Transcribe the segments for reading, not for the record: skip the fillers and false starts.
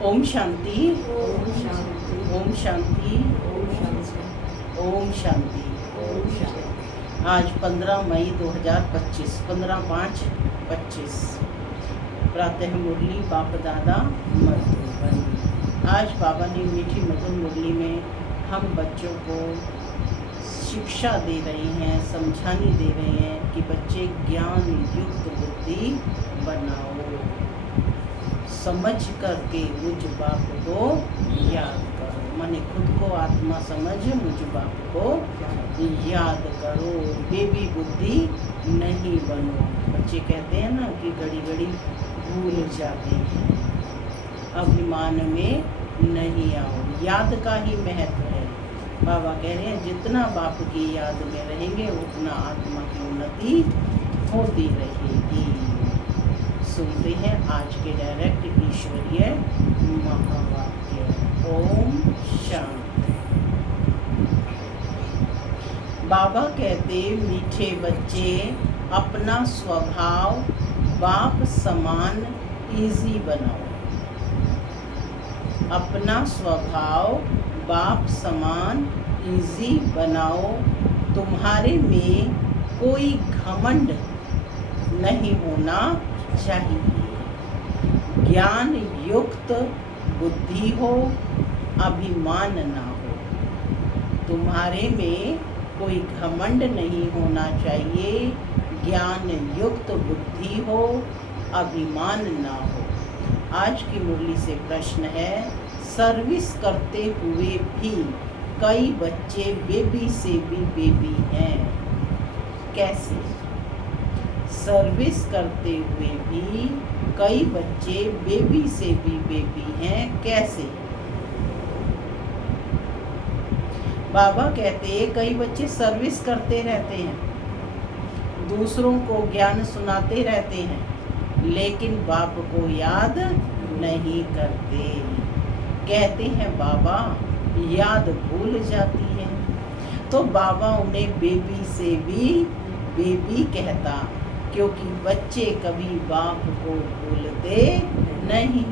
ओम शांति, ओम शांति, ओम शांति, ओम शांति, ओम शांति। ओम शांति। आज 15 मई 2025, 15/5/25 प्रातः मुरली बाप दादा मधुबन। आज बाबा ने मीठी मधुर मुरली में हम बच्चों को शिक्षा दे रहे हैं, समझाने दे रहे हैं कि बच्चे ज्ञान युक्त बुद्धि बनाओ, समझ करके मुझ बाप को याद करो। माने खुद को आत्मा समझ मुझ बाप को याद करो, बेबी बुद्धि नहीं बनो। बच्चे कहते हैं ना कि घड़ी घड़ी भूल जाते हैं, अभिमान में नहीं आओ। याद का ही महत्व है। बाबा कह रहे हैं जितना बाप की याद में रहेंगे उतना आत्मा की उन्नति होती रहेगी। सुनते हैं आज के डायरेक्ट ईश्वरीय महावाक्य। ओम शांति। बाबा कहते मीठे बच्चे अपना स्वभाव बाप समान इजी बनाओ। अपना स्वभाव बाप समान इजी बनाओ। तुम्हारे में कोई घमंड नहीं होना चाहिए। ज्ञान युक्त बुद्धि हो, अभिमान ना हो। तुम्हारे में कोई घमंड नहीं होना चाहिए। ज्ञान युक्त बुद्धि हो, अभिमान ना हो। आज की मुरली से प्रश्न है, सर्विस करते हुए भी कई बच्चे बेबी से भी बेबी हैं, कैसे? सर्विस करते हुए भी कई बच्चे बेबी से भी बेबी हैं, कैसे? बाबा कहते कई बच्चे सर्विस करते रहते हैं, दूसरों को ज्ञान सुनाते रहते हैं, लेकिन बाप को याद नहीं करते। कहते हैं बाबा याद भूल जाती है। तो बाबा उन्हें बेबी से भी बेबी कहता, क्योंकि बच्चे कभी बाप को भूलते नहीं।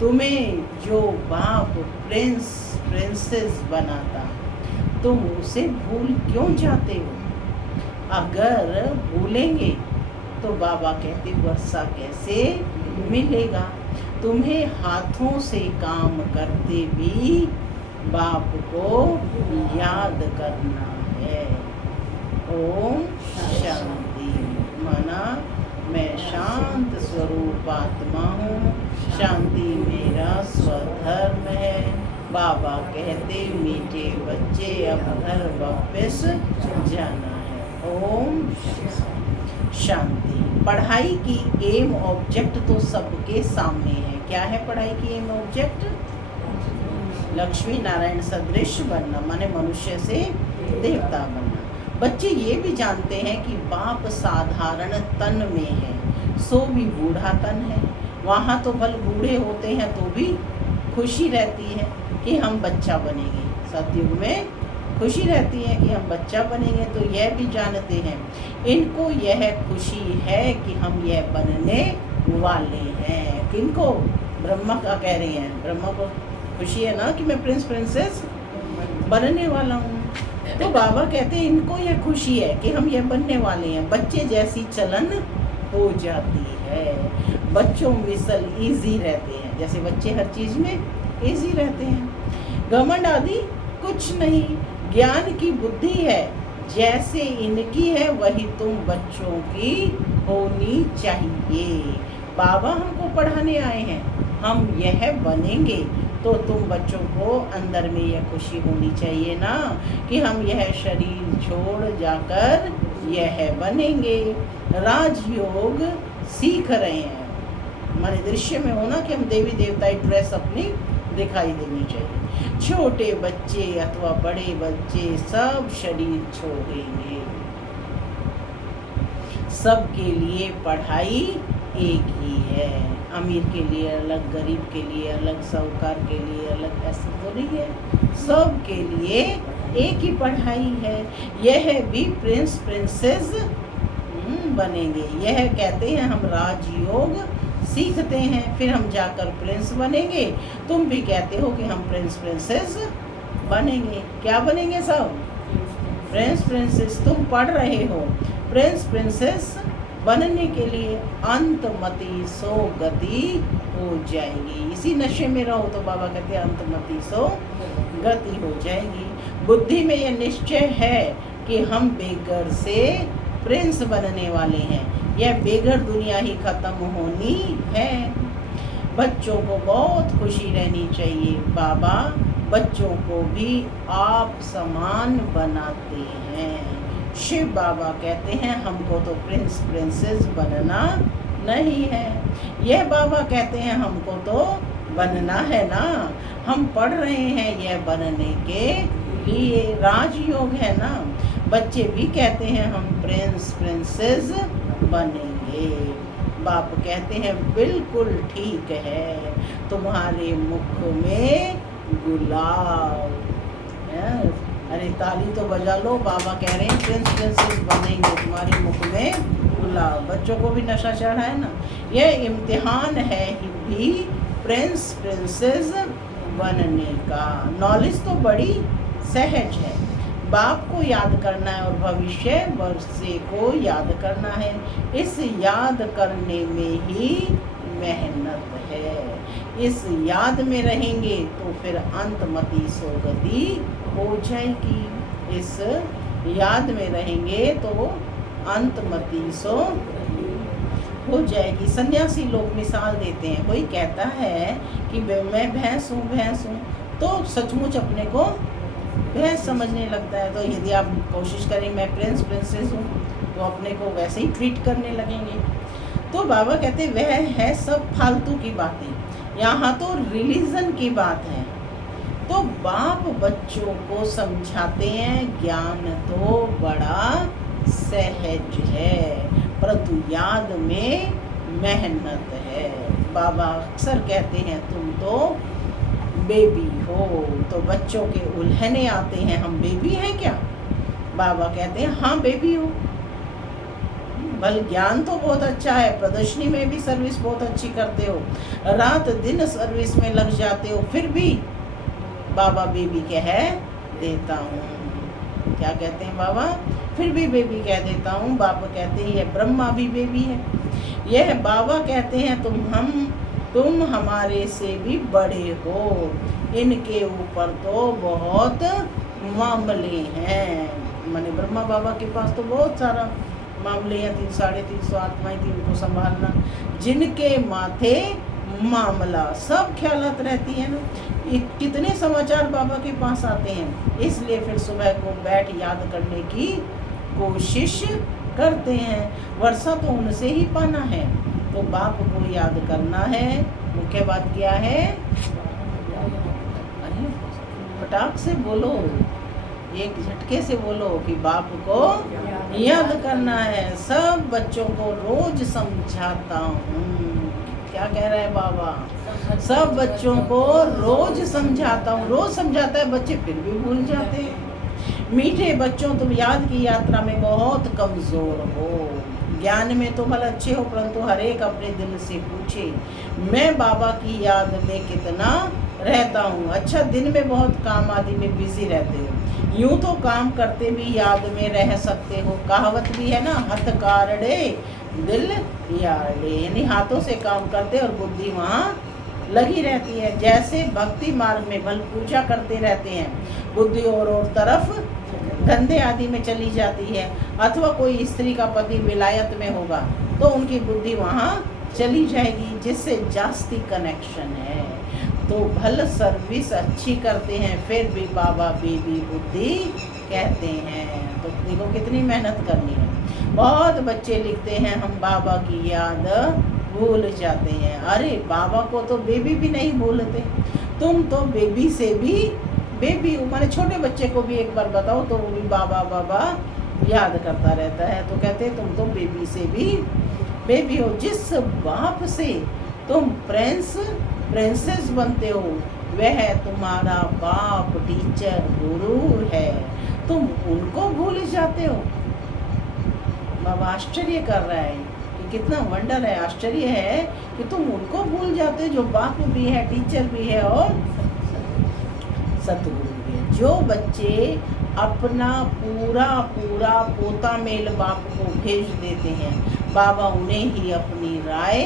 तुम्हें जो बाप प्रिंसेस बनाता, तुम उसे भूल क्यों जाते हो? अगर भूलेंगे तो बाबा कहते वर्षा कैसे मिलेगा? तुम्हें हाथों से काम करते भी बाप को याद करना है। ओम शांति। माना मैं शांत स्वरूप आत्मा हूँ, शांति मेरा स्वधर्म है। बाबा कहते मीठे बच्चे अब घर वापस जाना है। ओम शांति। पढ़ाई की एम ऑब्जेक्ट तो सबके सामने है। क्या है पढ़ाई की एम ऑब्जेक्ट? लक्ष्मी नारायण सदृश बनना, माने मनुष्य से देवता बनना। बच्चे ये भी जानते हैं कि बाप साधारण तन में है, सो भी बूढ़ा तन है। वहाँ तो भले बूढ़े होते हैं तो भी खुशी रहती है कि हम बच्चा बनेंगे। सतयुग में खुशी रहती है कि हम बच्चा बनेंगे। तो यह भी जानते हैं, इनको यह खुशी है कि हम यह बनने वाले हैं। किनको? ब्रह्मा का कह रही हैं। ब्रह्मा को खुशी है ना कि मैं प्रिंस प्रिंसेस बनने वाला हूँ। तो बाबा कहते हैं इनको यह खुशी है कि हम यह बनने वाले हैं। बच्चे जैसी चलन हो जाती है। बच्चों मिसल इजी रहते हैं, जैसे बच्चे हर चीज़ में इजी रहते हैं। घमंड आदि कुछ नहीं। ज्ञान की बुद्धि है, जैसे इनकी है वही तुम बच्चों की होनी चाहिए। बाबा हमको पढ़ाने आए हैं, हम यह बनेंगे तो तुम बच्चों को अंदर में यह खुशी होनी चाहिए ना कि हम यह शरीर छोड़ जाकर यह बनेंगे। राजयोग सीख रहे हैं। हमारे दृश्य में होना कि हम देवी देवता की ड्रेस अपनी दिखाई देनी चाहिए। छोटे बच्चे अथवा बड़े बच्चे सब शरीर छोड़ेंगे। सबके लिए पढ़ाई एक ही है। अमीर के लिए अलग, गरीब के लिए अलग, साहूकार के लिए अलग, ऐसा तो नहीं है। सब के लिए एक ही पढ़ाई है। यह भी प्रिंसेस बनेंगे। यह कहते हैं हम राजयोग सीखते हैं, फिर हम जाकर प्रिंस बनेंगे। तुम भी कहते हो कि हम प्रिंस प्रिंसेस बनेंगे। क्या बनेंगे सब? Prince princess. तुम पढ़ रहे हो प्रिंस प्रिंसेस बनने के लिए अंतमति सो गति हो जाएगी। इसी नशे में रहो तो बाबा कहते हैं अंतमति सो गति हो जाएगी। बुद्धि में यह निश्चय है कि हम बेघर से प्रिंस बनने वाले हैं। यह बेघर दुनिया ही खत्म होनी है। बच्चों को बहुत खुशी रहनी चाहिए। बाबा बच्चों को भी आप समान बनाते हैं। शिव बाबा कहते हैं हमको तो प्रिंस प्रिंसेस बनना नहीं है। यह बाबा कहते हैं हमको तो बनना है ना। हम पढ़ रहे हैं यह बनने के लिए। राजयोग है ना। बच्चे भी कहते हैं हम प्रिंस प्रिंसेस बनेंगे। बाप कहते हैं बिल्कुल ठीक है, तुम्हारे मुख में गुलाब है। अरे ताली तो बजा लो। बाबा कह रहे हैं प्रिंस प्रिंसेस बनेंगे, तुम्हारे मुख में गुलाब। बच्चों को भी नशा चढ़ा है ना। यह इम्तिहान है भी प्रिंस प्रिंसेस बनने का। नॉलेज तो बड़ी सहज है। बाप को याद करना है और भविष्य वर्षे को याद करना है। इस याद करने में ही मेहनत है। इस याद में रहेंगे तो फिर अंतमति सोगति हो जाएगी। इस याद में रहेंगे तो अंतमति सो हो जाएगी। सन्यासी लोग मिसाल देते हैं। कोई कहता है कि मैं भैंस हूँ तो सचमुच अपने को भैंस समझने लगता है। तो यदि आप कोशिश करें मैं प्रिंस प्रिंसेस हूँ तो अपने को वैसे ही ट्रीट करने लगेंगे। तो बाबा कहते वह है सब फालतू की बातें। यहाँ तो रिलीजन की बात है। तो बाप बच्चों को समझाते हैं ज्ञान तो बड़ा सहज है परंतु याद में मेहनत है। बाबा अक्सर कहते हैं तुम तो बेबी हो। तो बच्चों के उल्हने आते हैं हम बेबी हैं क्या? बाबा कहते हैं हाँ बेबी हो। बल ज्ञान तो बहुत अच्छा है, प्रदर्शनी में भी सर्विस बहुत अच्छी करते हो, रात दिन सर्विस में लग जाते हो, फिर भी बाबा बेबी कह देता हूँ। क्या कहते हैं बाबा? फिर भी बेबी कह देता हूँ। बाबा कहते हैं यह ब्रह्मा भी बेबी है। यह बाबा कहते हैं तुम हमारे से भी बड़े हो। इनके ऊपर तो बहुत मामले हैं। माने ब्रह्मा बाबा के पास तो बहुत सारा मामले हैं। 300-350 आत्माएं थी उनको संभालना। जिनके माथे मामला सब ख्यालात रहती है ना। कितने समाचार बाबा के पास आते हैं। इसलिए फिर सुबह को बैठ याद करने की कोशिश करते हैं। वर्षा तो उनसे ही पाना है तो बाप को याद करना है। मुख्य बात क्या है? अरे फटाक से बोलो, एक झटके से बोलो कि बाप को याद करना है। सब बच्चों को रोज समझाता हूँ। क्या कह रहा है बाबा? सब बच्चों को रोज समझाता हूँ। रोज समझाता है, बच्चे फिर भी भूल जाते हैं। मीठे बच्चों तुम याद की यात्रा में बहुत कमजोर हो। ज्ञान में तो भले अच्छे हो परंतु हर एक अपने दिल से पूछे मैं बाबा की याद में कितना रहता हूँ। अच्छा दिन में बहुत काम आदि में बिजी रहते हो। यूं तो काम करते भी याद में रह सकते हो। कहावत भी है ना, हथ कारड़े दिल यारड़े, यानी हाथों से काम करते और बुद्धि वहाँ लगी रहती है। जैसे भक्ति मार्ग में बल पूजा करते रहते हैं, बुद्धि और तरफ धंधे आदि में चली जाती है। अथवा कोई स्त्री का पति विलायत में होगा तो उनकी बुद्धि वहाँ चली जाएगी, जिससे जास्ती कनेक्शन है। तो भल सर्विस अच्छी करते हैं फिर भी बाबा बेबी बुद्धि कहते हैं। तो देखो कितनी मेहनत करनी है। बहुत बच्चे लिखते हैं हम बाबा की याद भूल जाते हैं। अरे बाबा को तो बेबी भी नहीं भूलते। तुम तो बेबी से भी बेबी, माने छोटे बच्चे को भी एक बार बताओ तो वो भी बाबा बाबा याद करता रहता है। तो कहते तुम तो बेबी से भी बेबी हो। जिस बाप से तुम प्रिंसेस बनते हो वह तुम्हारा बाप टीचर गुरु है। तुम उनको भूल जाते हो। बाबा आश्चर्य कर रहा है कि कितना वंडर है, आश्चर्य है कि तुम उनको भूल जाते हो जो बाप भी है, टीचर भी है और सतगुरु भी है। जो बच्चे अपना पूरा पूरा पोता मेल बाप को भेज देते हैं, बाबा उन्हें ही अपनी राय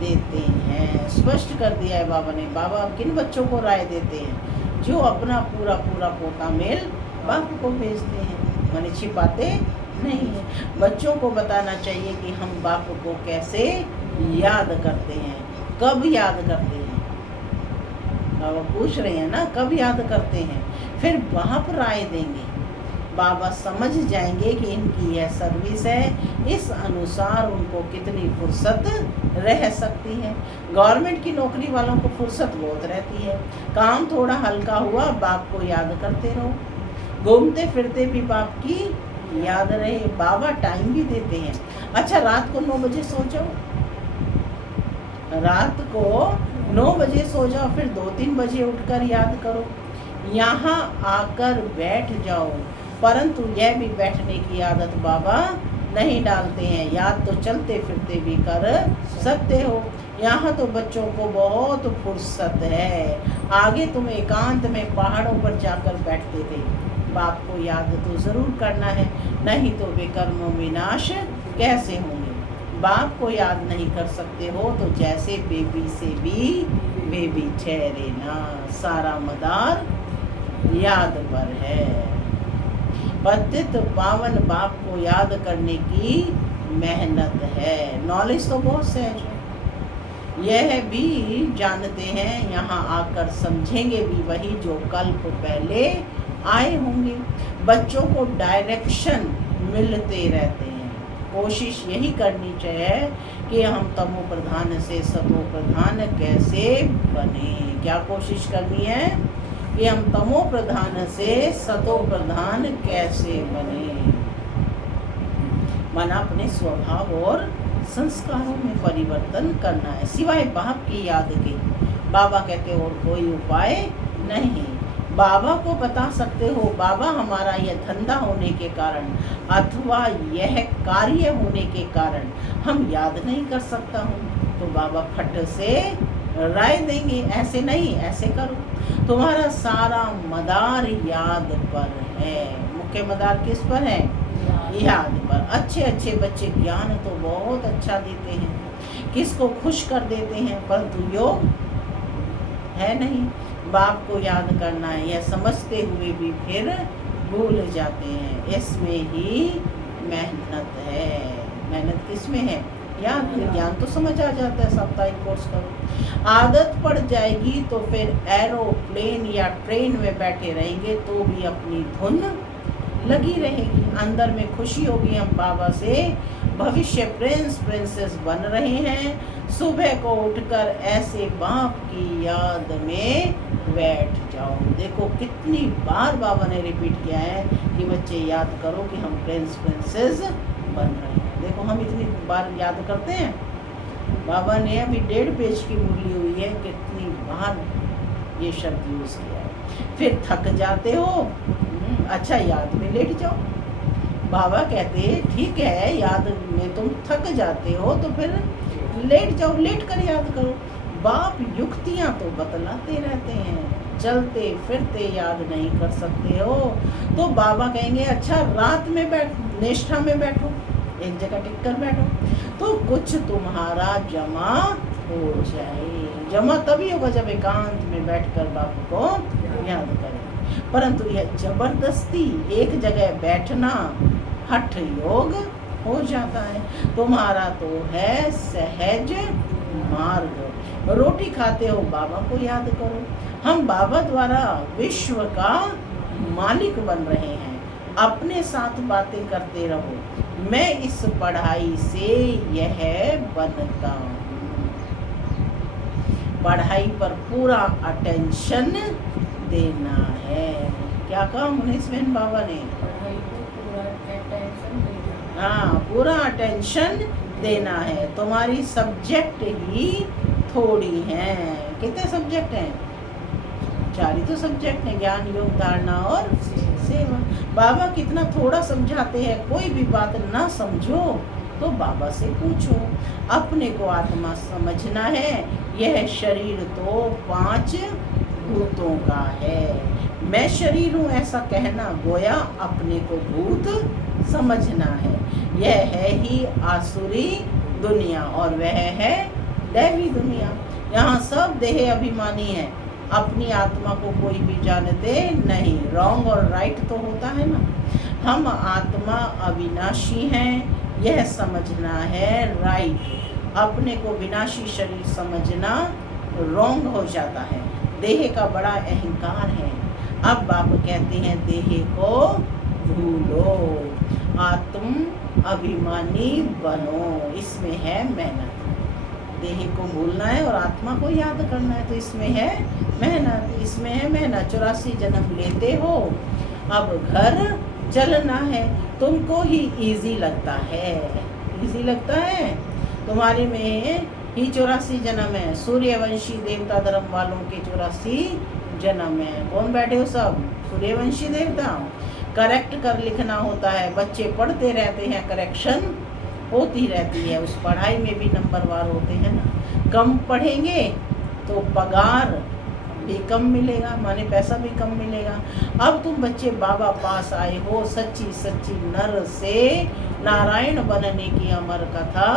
देते हैं। स्पष्ट कर दिया है बाबा ने। बाबा किन बच्चों को राय देते हैं? जो अपना पूरा पूरा पोता मेल बाप को भेजते हैं, माने छिपाते नहीं है। बच्चों को बताना चाहिए कि हम बाप को कैसे याद करते हैं, कब याद करते हैं। बाबा पूछ रहे हैं ना, कब याद करते हैं, फिर बाप राय देंगे। बाबा समझ जाएंगे कि इनकी यह सर्विस है, इस अनुसार उनको कितनी फुर्सत रह सकती है। गवर्नमेंट की नौकरी वालों को फुर्सत बहुत रहती है, काम थोड़ा हल्का हुआ बाप को याद करते रहो, घूमते फिरते भी बाप की याद रहे। बाबा टाइम भी देते हैं। अच्छा, रात को 9 बजे सो जाओ, रात को 9 बजे सो जाओ, फिर 2-3 बजे उठकर याद करो, यहाँ आकर बैठ जाओ। परंतु यह भी बैठने की आदत बाबा नहीं डालते हैं, याद तो चलते फिरते भी कर सकते हो। यहाँ तो बच्चों को बहुत फुर्सत है। आगे तुम एकांत में पहाड़ों पर जाकर बैठते थे, बाप को याद तो जरूर करना है, नहीं तो बेकर्म विनाश कैसे होंगे। बाप को याद नहीं कर सकते हो तो जैसे बेबी से भी बेबी ठहरे ना, सारा मदार याद पर है। पतित पावन बाप को याद करने की मेहनत है। नॉलेज तो बहुत सहज है, यह भी जानते हैं, यहाँ आकर समझेंगे भी वही जो कल्प पहले आए होंगे। बच्चों को डायरेक्शन मिलते रहते हैं। कोशिश यही करनी चाहिए कि हम तमो प्रधान से सतो प्रधान कैसे बने। क्या कोशिश करनी है कि हम तमो प्रधान से सतो प्रधान कैसे बने। माना अपने स्वभाव और संस्कारों में परिवर्तन करना है, सिवाय बाप की याद के। बाबा कहते और कोई उपाय नहीं। बाबा को बता सकते हो, बाबा हमारा यह धंधा होने के कारण अथवा यह कार्य होने के कारण हम याद नहीं कर सकता हूँ, तो बाबा फट से राय देंगे, ऐसे नहीं ऐसे करो। तुम्हारा सारा मदार याद पर है। मुख्य मदार किस पर है? याद पर। अच्छे अच्छे बच्चे ज्ञान तो बहुत अच्छा देते हैं, किसको खुश कर देते हैं, परंतु योग है नहीं। बाप को याद करना है, यह समझते हुए भी फिर भूल जाते हैं। इसमें ही मेहनत है। मेहनत किस में है? याद में। ज्ञान तो समझ आ जाता है, साप्ताहिक कोर्स करो। आदत पड़ जाएगी तो फिर एरोप्लेन या ट्रेन में बैठे रहेंगे तो भी अपनी धुन लगी रहेगी। अंदर में खुशी होगी, हम बाबा से भविष्य प्रिंस प्रिंसेस बन रहे हैं। सुबह को उठकर ऐसे बाप की याद में बैठ जाओ। देखो कितनी बार बाबा ने रिपीट किया है कि बच्चे याद करो कि हम प्रिंस प्रिंसेस बन रहे हैं। देखो हम इतनी बार याद करते हैं। बाबा ने अभी 1.5 पेज की मुरली हुई है, कितनी बार ये शब्द यूज किया है। फिर थक जाते हो, अच्छा याद में लेट जाओ। बाबा कहते ठीक है, याद में तुम थक जाते हो तो फिर लेट जाओ, लेट कर याद करो। बाप युक्तियां तो बतलाते रहते हैं, चलते फिरते याद नहीं कर सकते हो तो बाबा कहेंगे अच्छा रात में निष्ठा में बैठो, एक जगह टिक कर बैठो तो कुछ तुम्हारा जमा हो जाए। जमा तभी होगा जब एकांत में बैठकर बाप को याद करें। परंतु यह जबरदस्ती एक जगह बैठना हठ योग हो जाता है। तुम्हारा तो है सहज मार्ग। रोटी खाते हो बाबा को याद करो। हम बाबा द्वारा विश्व का मालिक बन रहे हैं। अपने साथ बातें करते रहो, मैं इस पढ़ाई से यह बनता हूँ। पढ़ाई पर पूरा अटेंशन देना है। क्या कहा मुनीश बहन बाबा ने? हाँ, पूरा अटेंशन देना है। तुम्हारी सब्जेक्ट ही थोड़ी हैं। कितने सब्जेक्ट हैं? 4 ही तो सब्जेक्ट हैं, ज्ञान योग धारणा और सेवा। बाबा कितना थोड़ा समझाते हैं। कोई भी बात ना समझो तो बाबा से पूछो। अपने को आत्मा समझना है, यह शरीर तो 5 भूतों का है। मैं शरीर हूँ ऐसा कहना गोया अपने को भूत समझना है। यह है ही आसुरी दुनिया और वह है दैवी दुनिया। यहाँ सब देह अभिमानी है, अपनी आत्मा को कोई भी जानते नहीं। रॉन्ग और राइट तो होता है ना। हम आत्मा अविनाशी हैं, यह समझना है राइट। अपने को विनाशी शरीर समझना रॉन्ग हो जाता है। देह का बड़ा अहंकार है। अब बाबा कहते हैं देह को भूलो, आत्म अभिमानी बनो। इसमें है मेहनत। देह को भूलना है और आत्मा को याद करना है, तो इसमें है मेहनत। इसमें है मेहनत। 84 जन्म लेते हो, अब घर चलना है। तुमको ही इजी लगता है, इजी लगता है। तुम्हारे में ही 84 जन्म है। सूर्यवंशी देवता धर्म वालों के 84 जन्म है। कौन बैठे हो सब? सूर्यवंशी देवता। करेक्ट कर लिखना होता है, बच्चे पढ़ते रहते हैं, करेक्शन होती रहती है। उस पढ़ाई में भी नंबरवार होते हैं ना। कम पढ़ेंगे तो पगार भी कम मिलेगा, माने पैसा भी कम मिलेगा। अब तुम बच्चे बाबा पास आए हो, सच्ची सच्ची नर से नारायण बनने की अमर कथा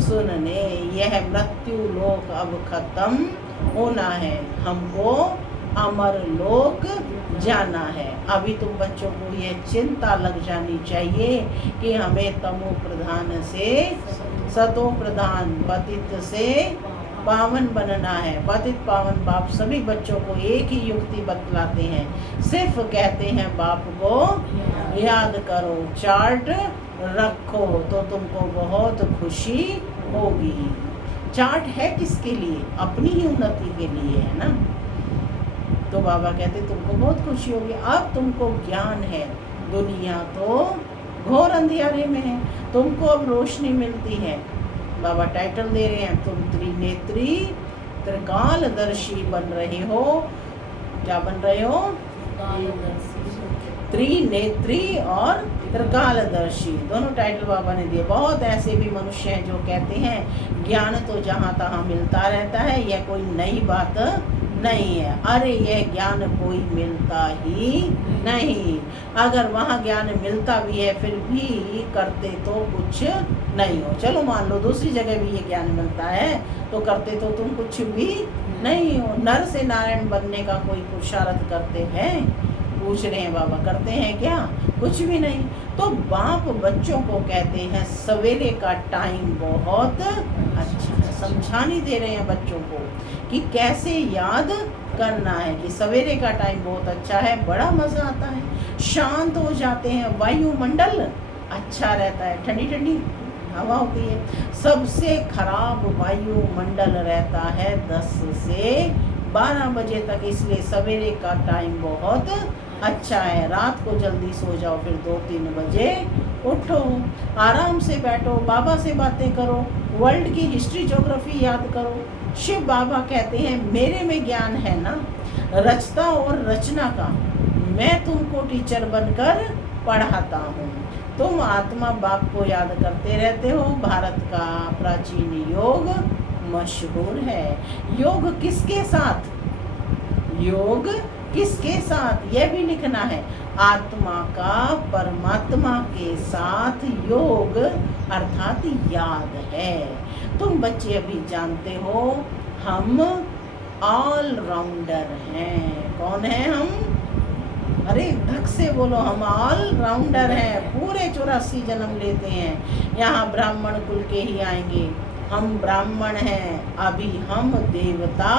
सुनने। यह मृत्यु लोक अब खत्म होना है, हमको अमर लोक जाना है। अभी तुम बच्चों को यह चिंता लग जानी चाहिए कि हमें तमो प्रधान से सतो प्रधान, पतित से पावन बनना है। पतित पावन बाप सभी बच्चों को एक ही युक्ति बतलाते हैं, सिर्फ कहते हैं बाप को याद करो, चार्ट रखो तो तुमको बहुत खुशी होगी। चार्ट है किसके लिए? अपनी ही उन्नति के लिए है ना। तो बाबा कहते तुमको बहुत खुशी होगी। अब तुमको ज्ञान है, दुनिया तो घोर अंधियारे में है, तुमको अब रोशनी मिलती है। बाबा टाइटल दे रहे हैं, तुम त्रिनेत्री त्रिकालदर्शी बन रहे हो। क्या बन रहे हो? त्रिनेत्री और त्रिकालदर्शी, दोनों टाइटल बाबा ने दिए। बहुत ऐसे भी मनुष्य हैं जो कहते हैं ज्ञान तो जहाँ तहाँ मिलता रहता है, यह कोई नई बात नहीं है। अरे यह ज्ञान कोई मिलता ही नहीं। अगर वहाँ ज्ञान मिलता भी है फिर भी करते तो कुछ नहीं हो। चलो मान लो दूसरी जगह भी ये ज्ञान मिलता है तो करते तो तुम कुछ भी नहीं हो। नर से नारायण बनने का कोई पुरुषार्थ करते हैं? पूछ रहे हैं बाबा, करते हैं क्या? कुछ भी नहीं। तो बाप बच्चों को कहते हैं सवेरे का टाइम बहुत अच्छा है। समझाने दे रहे हैं बच्चों को कि कैसे याद करना है, कि सवेरे का टाइम बहुत अच्छा है, बड़ा मज़ा आता है, शांत हो जाते हैं, वायुमंडल अच्छा रहता है, ठंडी ठंडी हवा होती है। सबसे खराब वायुमंडल रहता है 10 से 12 बजे तक, इसलिए सवेरे का टाइम बहुत अच्छा है। रात को जल्दी सो जाओ, फिर 2-3 बजे उठो, आराम से बैठो, बाबा से बातें करो, वर्ल्ड की हिस्ट्री ज्योग्राफी याद करो। शिव बाबा कहते हैं मेरे में ज्ञान है ना, रचता और रचना का, मैं तुमको टीचर बनकर पढ़ाता हूँ। तुम आत्मा बाप को याद करते रहते हो। भारत का प्राचीन योग मशहूर है। योग किसके साथ? योग किसके साथ? यह भी लिखना है, आत्मा का परमात्मा के साथ योग अर्थात याद है। तुम बच्चे अभी जानते हो हम ऑलराउंडर हैं। कौन है हम? अरे धक से बोलो, हम ऑल राउंडर हैं। पूरे 84 जन्म लेते हैं, यहाँ ब्राह्मण कुल के ही आएंगे। हम ब्राह्मण हैं, अभी हम देवता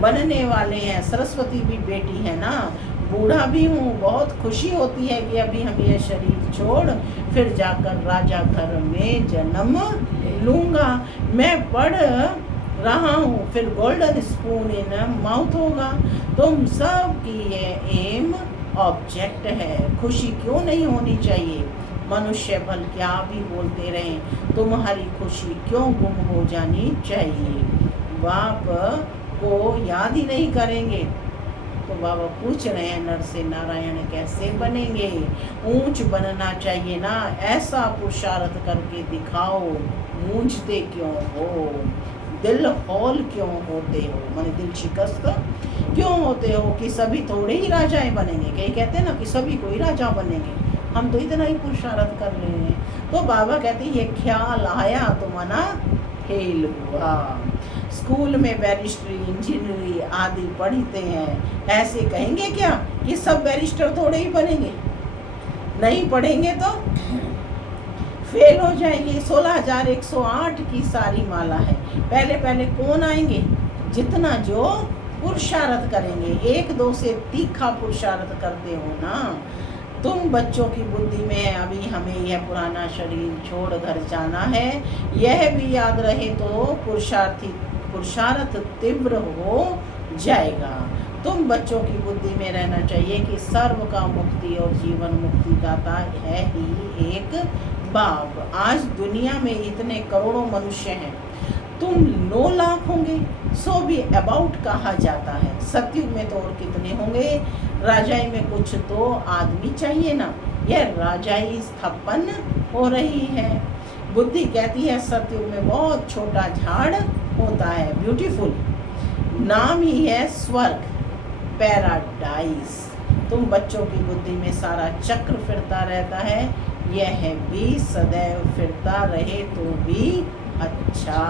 बनने वाले हैं। सरस्वती भी बेटी है ना, बूढ़ा भी हूँ, बहुत खुशी होती है कि अभी हम ये शरीर छोड़ फिर जाकर राजा घर में जन्म लूँगा। मैं पढ़ रहा हूँ, फिर गोल्डन स्पून इन माउथ होगा। तुम सब की ये एम ऑब्जेक्ट है। खुशी क्यों नहीं होनी चाहिए? मनुष्य भल क्या भी बोलते रहें, तुम्हारी खुशी क्यों गुम हो जानी चाहिए? बाप को याद ही नहीं करेंगे तो बाबा पूछ रहे हैं नर से नारायण कैसे बनेंगे। ऊंच बनना चाहिए ना, ऐसा पुरुषार्थ करके दिखाओ। मूंझते क्यों हो, दिल हौल क्यों होते हो, माने दिल शिकस्त क्यों होते हो कि सभी थोड़े ही राजाएं बनेंगे। कई कहते हैं ना कि सभी कोई राजा बनेंगे, हम तो इतना ही पुरुषार्थ कर रहे हैं। तो बाबा कहते ये ख्याल आया तो मना फेल हुआ। स्कूल में बैरिस्ट्री इंजीनियरिंग आदि पढ़ते हैं, ऐसे कहेंगे क्या कि सब बैरिस्टर थोड़े ही बनेंगे। नहीं पढ़ेंगे तो फेल हो जाएंगे। 16,108 की सारी माला है। पहले पहले कौन आएंगे, जितना जो पुरुषार्थ करेंगे। 1-2 से तीखा पुरुषार्थ करते हो ना। तुम बच्चों की बुद्धि में अभी हमें यह पुराना शरीर छोड़ घर जाना है, यह भी याद रहे तो पुरुषार्थ तीव्र हो जाएगा। तुम बच्चों की बुद्धि में रहना चाहिए कि सर्व का मुक्ति और जीवन मुक्ति दाता है ही एक बाप। आज दुनिया में इतने करोड़ों मनुष्य हैं, तुम 9 लाख होंगे, सो भी अबाउट कहा जाता है। सतयुग में तो और कितने होंगे। राजाई में कुछ तो आदमी चाहिए ना, यह राजाई स्थापन हो रही है। बुद्धि कहती है सतयुग में बहुत छोटा झाड़ होता है, ब्यूटीफुल, नाम ही है स्वर्ग, पैराडाइज। तुम बच्चों की बुद्धि में सारा चक्र फिरता रहता है, यह भी सदैव फिरता रहे तो भी अच्छा।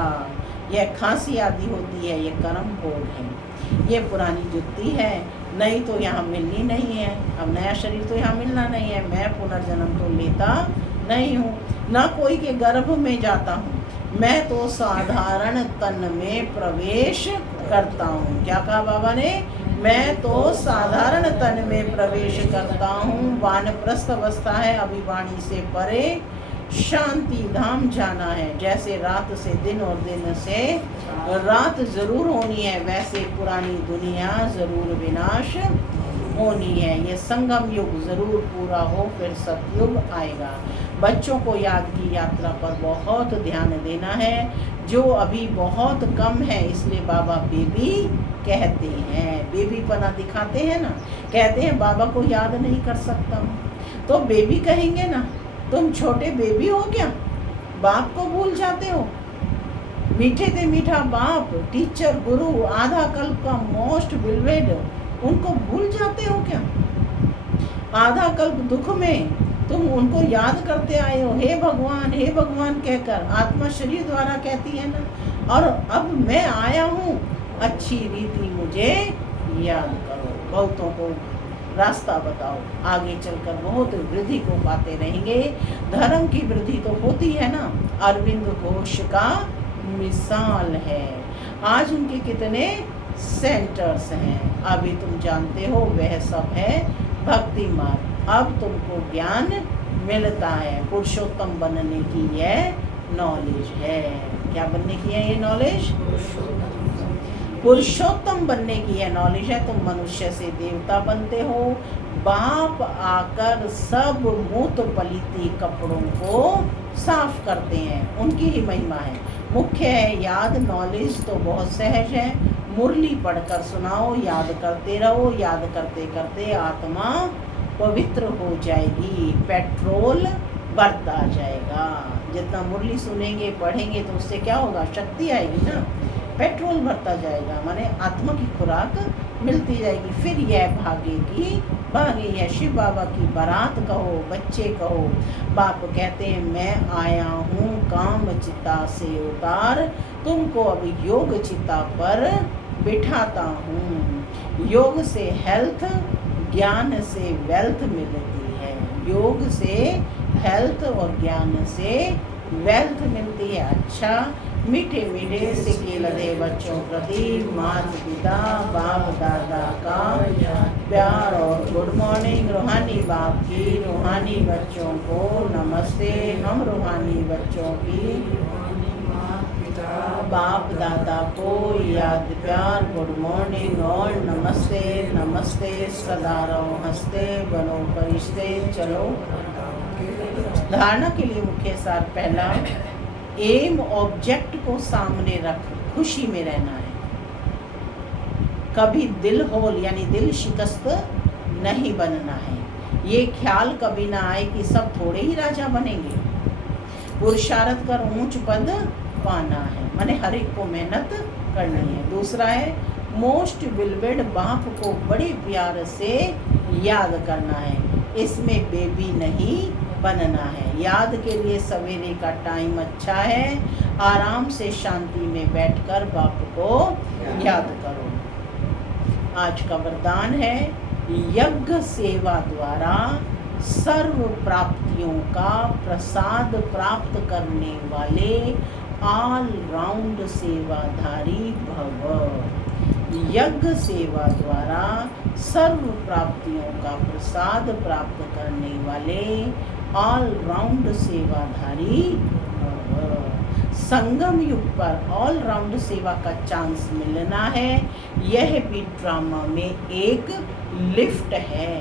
यह खांसी आदि होती है, यह कर्म भोग है। ये पुरानी जुत्ती है, नहीं तो यहाँ मिलनी नहीं है। अब नया शरीर तो यहाँ मिलना नहीं है। मैं पुनर्जन्म तो लेता नहीं हूँ, ना कोई के गर्भ में जाता हूँ। मैं तो साधारण तन में प्रवेश करता हूँ। क्या कहा बाबा ने, मैं तो साधारण तन में प्रवेश करता हूँ। वानप्रस्थ अवस्था है, अभी वाणी से परे शांति धाम जाना है। जैसे रात से दिन और दिन से रात जरूर होनी है, वैसे पुरानी दुनिया जरूर विनाश होनी है। ये संगम युग जरूर पूरा हो, फिर सतयुग आएगा। बच्चों को याद की यात्रा पर बहुत ध्यान देना है, जो अभी बहुत कम है, इसलिए बाबा बेबी कहते हैं। बेबी पना दिखाते हैं ना, कहते हैं बाबा को याद नहीं कर सकता हूँ, तो बेबी कहेंगे ना। तुम छोटे बेबी हो क्या, बाप को भूल जाते हो। मीठे से मीठा बाप, टीचर, गुरु, आधा कल्प का मोस्ट बिलवेड, उनको भूल जाते हो क्या। आधा कल्प दुख में तुम उनको याद करते आए हो, हे भगवान कहकर। आत्मा शरीर द्वारा कहती है ना। और अब मैं आया हूँ, अच्छी रीति मुझे याद करो। बहुतों को रास्ता बताओ, आगे चलकर बहुत वृद्धि को पाते रहेंगे। धर्म की वृद्धि तो होती है ना, अरविंद घोष का मिसाल है। आज उनके कितने सेंटर्स हैं, अभी तुम जानते हो, वह सब है भक्ति मार्ग। अब तुमको ज्ञान मिलता है, पुरुषोत्तम बनने की यह नॉलेज है। क्या बनने की है ये नॉलेज, पुरुषोत्तम बनने की यह नॉलेज है। तुम मनुष्य से देवता बनते हो। बाप आकर सब मूत पलीती कपड़ों को साफ करते हैं, उनकी ही महिमा है। मुख्य है याद, नॉलेज तो बहुत सहज है। मुरली पढ़कर सुनाओ, याद करते रहो। याद करते करते आत्मा पवित्र हो जाएगी, पेट्रोल बढ़ता जाएगा। जितना मुरली सुनेंगे पढ़ेंगे तो उससे क्या होगा, शक्ति आएगी ना, पेट्रोल भरता जाएगा, माने आत्मा की खुराक मिलती जाएगी। फिर यह भागेगी। यह शिव बाबा की बारात कहो, बच्चे कहो। बाप कहते हैं मैं आया हूँ काम चिता से उतार, तुमको अभी योग चिता पर बिठाता हूँ। योग से हेल्थ, ज्ञान से वेल्थ मिलती है। योग से हेल्थ और ज्ञान से वेल्थ मिलती है। अच्छा, मीठे मीठे सिक्के लदे बच्चों प्रति माता पिता बाप दादा का प्यार और गुड मॉर्निंग। रूहानी बाप की रूहानी बच्चों को नमस्ते। हम रूहानी बच्चों की बाप दादा को याद प्यार, गुड मॉर्निंग और नमस्ते। नमस्ते, सदा रहो हंसते, बनो फरिश्ते, चलो। धारणा के लिए मुख्य सार पहला, एम ऑब्जेक्ट को सामने रख खुशी में रहना है। कभी दिल होल यानी दिल शिकस्त नहीं बनना है। ये ख्याल कभी ना आए कि सब थोड़े ही राजा बनेंगे। पुरुषार्थ कर ऊंच पद पाना है, माने हर एक को मेहनत करनी है। दूसरा है मोस्ट बिलवेड, बाप को बड़े प्यार से याद करना है, इसमें बेबी नहीं बनना है। याद के लिए सवेरे का टाइम अच्छा है, आराम से शांति में बैठकर बाप को याद करो। आज का वरदान है यज्ञ सेवा द्वारा सर्व प्राप्तियों का प्रसाद प्राप्त करने वाले ऑल राउंड सेवाधारी भव। यज्ञ सेवा द्वारा सर्व प्राप्तियों का प्रसाद प्राप्त करने वाले ऑल राउंड सेवाधारी भव। संगम युग पर ऑल राउंड सेवा का चांस मिलना है। यह भी ड्रामा में एक लिफ्ट है।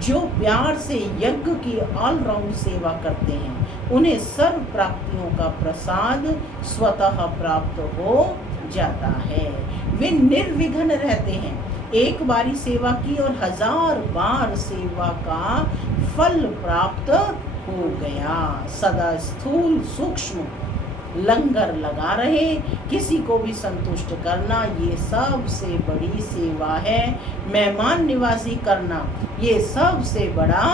जो प्यार से यज्ञ की ऑल राउंड सेवा करते हैं उन्हें सर्व प्राप्तियों का प्रसाद स्वतः प्राप्त हो जाता है। वे निर्विघ्न रहते हैं। एक बारी सेवा की और 1000 बार सेवा का फल प्राप्त हो गया। सदा स्थूल सूक्ष्म लंगर लगा रहे, किसी को भी संतुष्ट करना ये सबसे बड़ी सेवा है। मेहमान निवासी करना ये सबसे बड़ा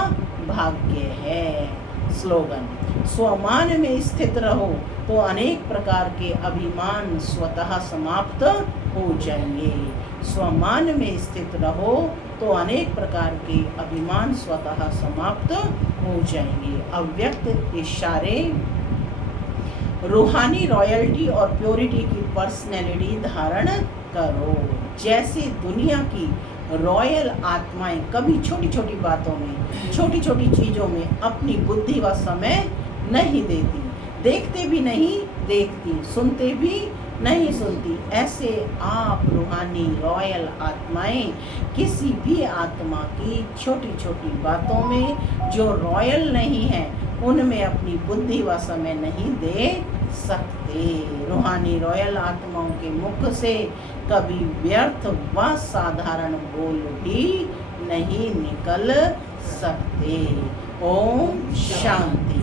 भाग्य है। स्लोगन, स्वमान में स्थित रहो तो अनेक प्रकार के अभिमान स्वतः समाप्त हो जाएंगे। स्वमान में स्थित रहो तो अनेक प्रकार के अभिमान स्वतः समाप्त हो जाएंगे। अव्यक्त इशारे रूहानी रॉयल्टी और प्योरिटी की पर्सनैलिटी धारण करो। जैसे दुनिया की रॉयल आत्माएं कभी छोटी छोटी बातों में, छोटी छोटी चीज़ों में अपनी बुद्धि व समय नहीं देती, देखते भी नहीं देखती, सुनते भी नहीं सुनती, ऐसे आप रूहानी रॉयल आत्माएं किसी भी आत्मा की छोटी छोटी बातों में जो रॉयल नहीं है उनमें अपनी बुद्धि व समय नहीं दे सकते। रूहानी रॉयल आत्माओं के मुख से कभी व्यर्थ व साधारण बोल भी नहीं निकल सकते। ओम शांति।